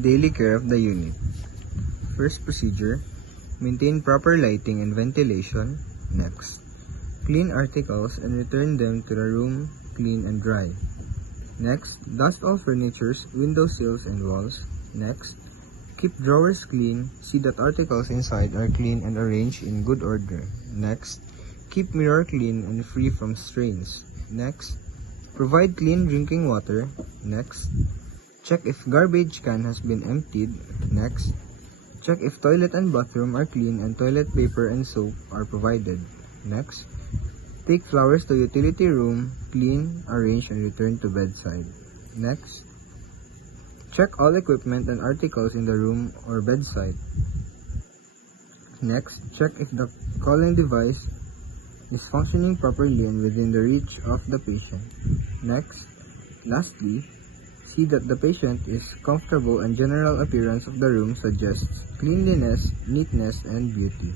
Daily care of the unit. First procedure, maintain proper lighting and ventilation. Next, clean articles and return them to the room clean and dry. Next, dust all furnitures, window sills, and walls. Next, keep drawers clean. See that articles inside are clean and arranged in good order. Next, keep mirror clean and free from stains. Next, provide clean drinking water. Next, check if garbage can has been emptied. Next, check if toilet and bathroom are clean and toilet paper and soap are provided. Next, take flowers to utility room, clean, arrange, and return to bedside. Next, check all equipment and articles in the room or bedside. Next, check if the calling device is functioning properly and within the reach of the patient. Next, lastly, see that the patient is comfortable and general appearance of the room suggests cleanliness, neatness, and beauty.